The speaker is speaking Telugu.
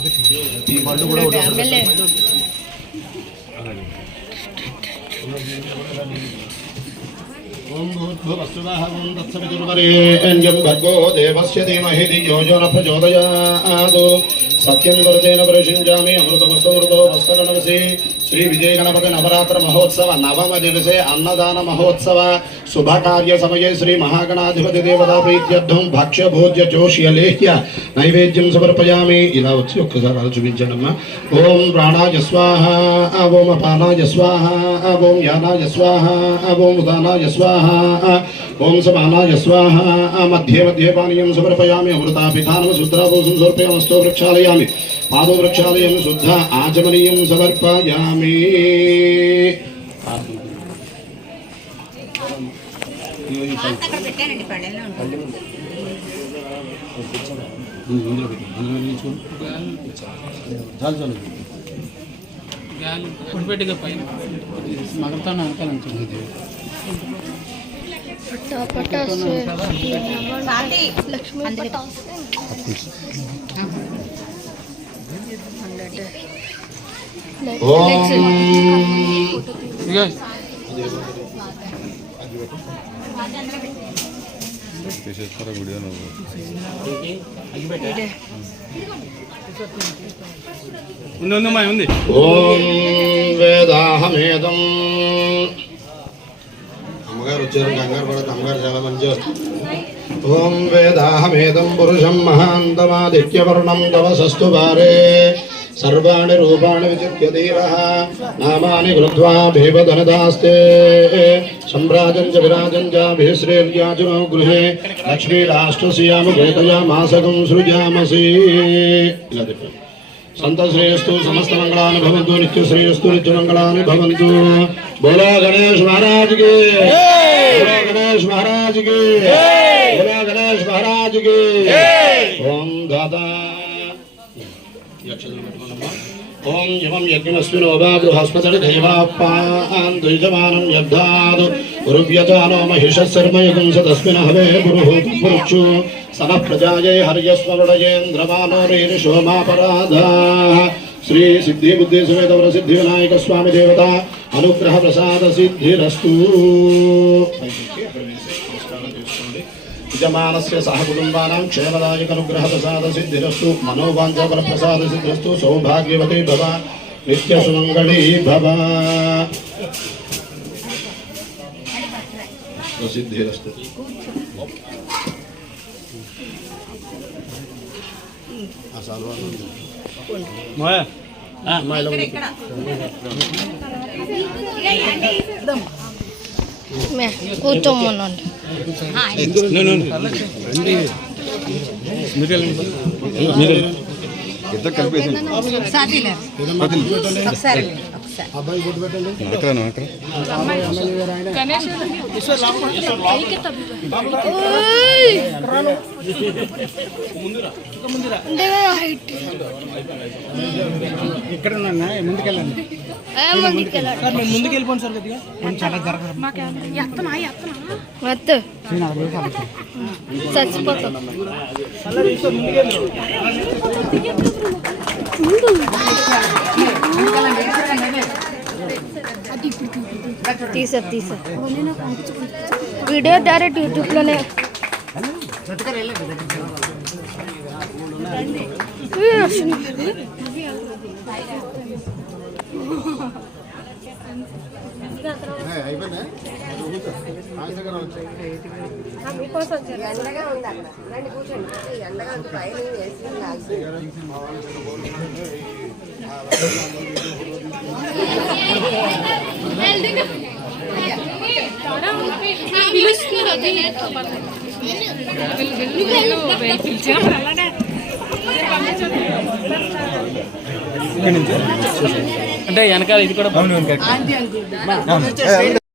ఈ మళ్ళు కూడా ఓం భూర్భువస్సువః ఓం తత్సవితుర్వరేణ్యం భర్గో దేవస్య ధీమహి ధియో యో న ప్రచోదయాత్ సత్యం వరదేన ప్రశించామి అమృతమస్తమృతో వస్కరణవసి శ్రీ విజయ గణపతి నవరాత్ర మహోత్సవ నవమ దివసే అన్నదాన మహోత్సవ శుభకార్య సమయే శ్రీ మహాగణాధిపతి దేవతా ప్రీత్యర్థం భక్ష్య భోజ్య జోష్యలేహ్య నైవేద్యం సమర్పయామి. ఇలా వచ్చి ఒక్కసారి అలా చూపించండమ్మా. ఓం ప్రాణాయ స్వాహ ఓం అపానాయ స్వాహ ఓం యానాయ స్వాహ ఓం ఉదానాయ స్వాహ ఓం సమానాయ స్వాహ మధ్యే మధ్యే పానీయం సమర్పయామి. అమృతాపిధానం శుద్ధాభూషం సమర్పయామస్తో వృక్షాలయామి పాదో వృక్షాలయం శుద్ధ ఆచమనీయం సమర్పయామి. ఓం వేదాహమేదం. అమ్మగారు వచ్చారు, కంగారు పడదు. అమ్మగారు చాలా మంచి. ఓం వేదాహమేదం పురుషం మహాంతమాదిత్యవర్ణం తవసస్తు వారే సర్వాణి రూపాణి విచిత్య ధీరః నామాని కృత్వా భీమధనదాస్తే సంభ్రాజం చ విరాజం చ భీశ్రేర్యాజనో గృహే లక్ష్మీరాష్ట్రస్యాముఖేతయా మాసకం సృజామసి. సంతశ్రేయస్తు సమస్త మంగళాని భవంతు నిత్యశ్రేయస్తు నిత్యమంగళాని భవంతు. బోలో గణేష్ మహారాజ్ కి, బోలో గణేష్ మహారాజ్ కి, బోలో గణేష్ మహారాజ్ కి. ఓం దాదా ఓం యమం యజ్ఞమస్మినో వా బృహస్పతి దేవాపాన్ ద్విజమానం యబ్ధాద్ గురువ్యజానో మహిషశర్మయగం సదస్మిన హవే పురుహూతం పురుక్షు సన ప్రజాయై హర్యస్వరుడయేంద్రమానో రేరిషోమాపరాధాః. శ్రీ సిద్ధి బుద్ధి సమేత వర సిద్ధి వినాయక స్వామి దేవత అనుగ్రహ ప్రసాద సిద్ధిరస్తు. యజమానస్య సహ కుటుంబానాం క్షేమదాయక అనుగ్రహ ప్రసాద సిద్ధిరస్తు. మనోవాంఛాఫల ప్రసాద సిద్ధిరస్తు. సౌభాగ్యవతి భవ నిత్య సుమంగళీ భవ సిద్ధిరస్తు. కూర్చోమనండి. ఇద్దరు కలిపేసి అబ్బాయి గుర్తు పెట్టండి. ఇక్కడ ముందుకెళ్ళండి. ముందుకు వెళ్ళిపోండి సార్. చచ్చిపోతాం. తీసా వీడియో డైరెక్ట్ యూట్యూబ్లోనే. అంటే వెనకాల ఇది కూడా